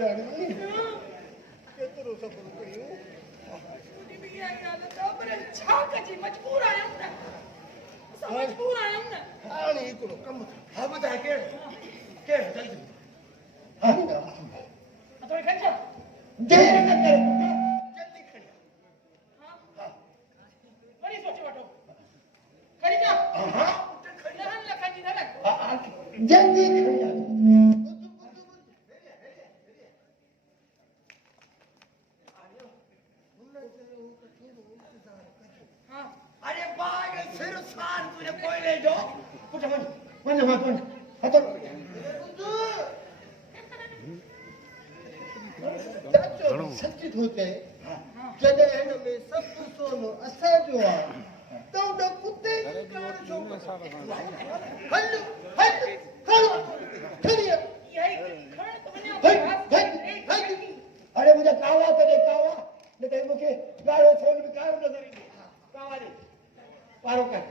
जानी केतिरो सफ़र कयो मुझे भी ये ॻाल्हि त पर छा कजे मजबूर आहियूं न असां मजबूर आहियूं न हाणे हिकिड़ो कमु हा ॿुधाए केरु जल्दी हाणे थोड़ी खंजा देर न कर जल्दी खड़ी हां वरी सोचे वठो खड़ी जा हां लहन लखन जी धड़क जल्दी खड़ी अरे बाग सिर सार तुझे कोई ले जो कुछ मन हतो सच्ची होते जॾहिं हिन में सभु सोनो असांजो आहे त उन कुते जी कान छो हल खड़ी अरे मुझे कावा करे कावा न त मूंखे ॻाढ़ो सोन में कारो नज़र ईंदो कावा ॾे पारो कर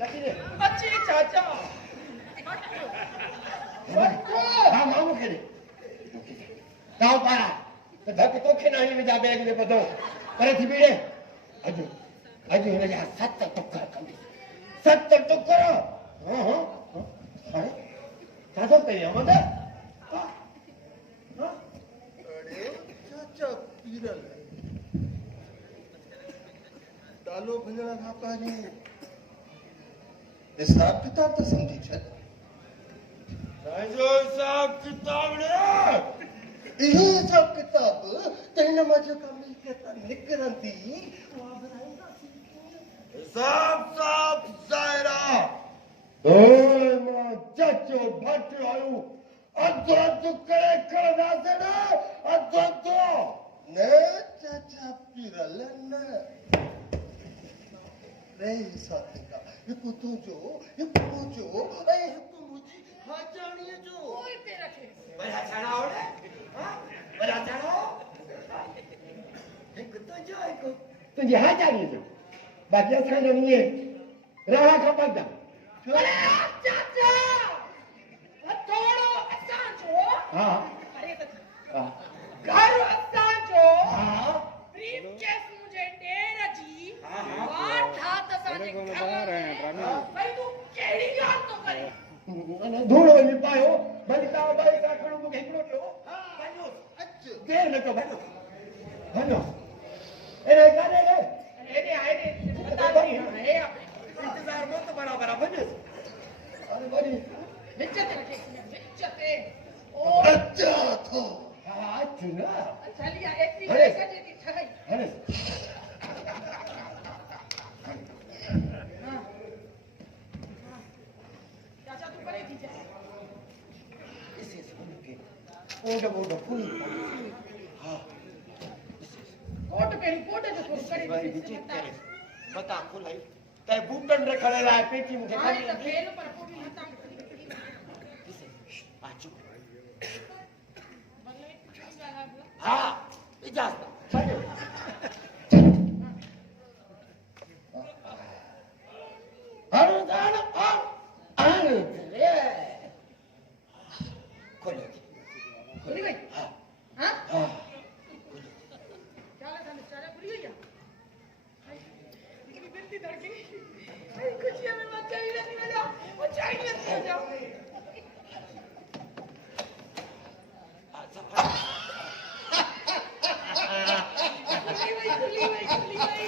लकी रे अच्छी चाचा हाँ मामू के लिए गाँव पारा तो धक तो खिनानी में जा बैग में बदो करे थी बीड़े अजू इन्हें यहाँ 70 टुकड़ा कमी 70 टुकड़ा हाँ अरे चाचा पे मदर अरे चाचा पीरल डालो भंजड़ा खापा जी हिसाब किताब तो समझी छे जो हिसाब किताब ने ये हिसाब किताब तेन मजे का मिलके त निकरंदी हिसाब साफ जायरा ओए मा चाचो भट आयो अद्दो करे करदा से ना अद्दो ने चाचा पीरल ने रे साथी का ये कुतो जो ए मुझे हाजानी जो कोई पे रखे बड़ा चढ़ाओ ने हां बड़ा चढ़ाओ एक तो जो एक तुझे हाजानी जो बाकी असां जो नहीं है रहा खपंदा अरे चाचा थोड़ो असां जो हां अरे त हां घर असां जो हां ब्रीफ केस मुझे ॾेर जी हां वाट हाथ असां जे घर है भाई तू केड़ी ॻाल्हि तो करे धूड़ो में पायो बलिता भाई का खणो मूंखे हिकिड़ो ॾियो वञो अच देर न कयो वञो एरे काॾे रे एॾे पता नहीं है इंतजार मत बराबर वञो अरे वरी विच ते रखे विच ते ओ अच्छा थो हा अच ना चलिया एतरी अरे सजे थी ठगई अरे चाचा तू करे थी जा इसे सुन के कोड फुल हां कोट पे कोट जो करे भाई विचित करे बता खुलाई ते बूटन रखले लाए पेटी मुके हां त फेल पर कोटी हता आजू भले गाला हां इजाजत चलो अरे जान अरे रे खुली गई हां हां हां चला थाने सारा खुली गई इतनी बिल्ली धड़की कुछ ये में मत चाहिए नहीं मजा वो चाहिए नहीं जाओ खुली गई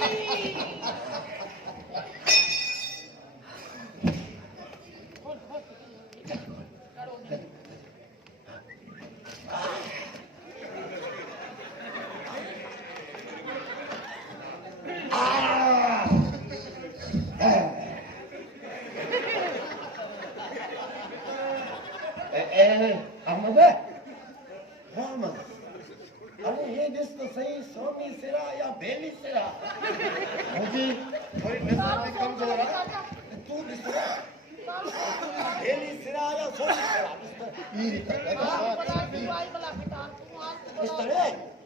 अहमद अहमद अरे ये जिस तो सही सोनी सिरा या बेली सिरा मुझे थोड़ी नजर में कमजोर है तू दिसरा बेली सिरा या सोनी सिरा ये बला पिटार तू आज इस तरह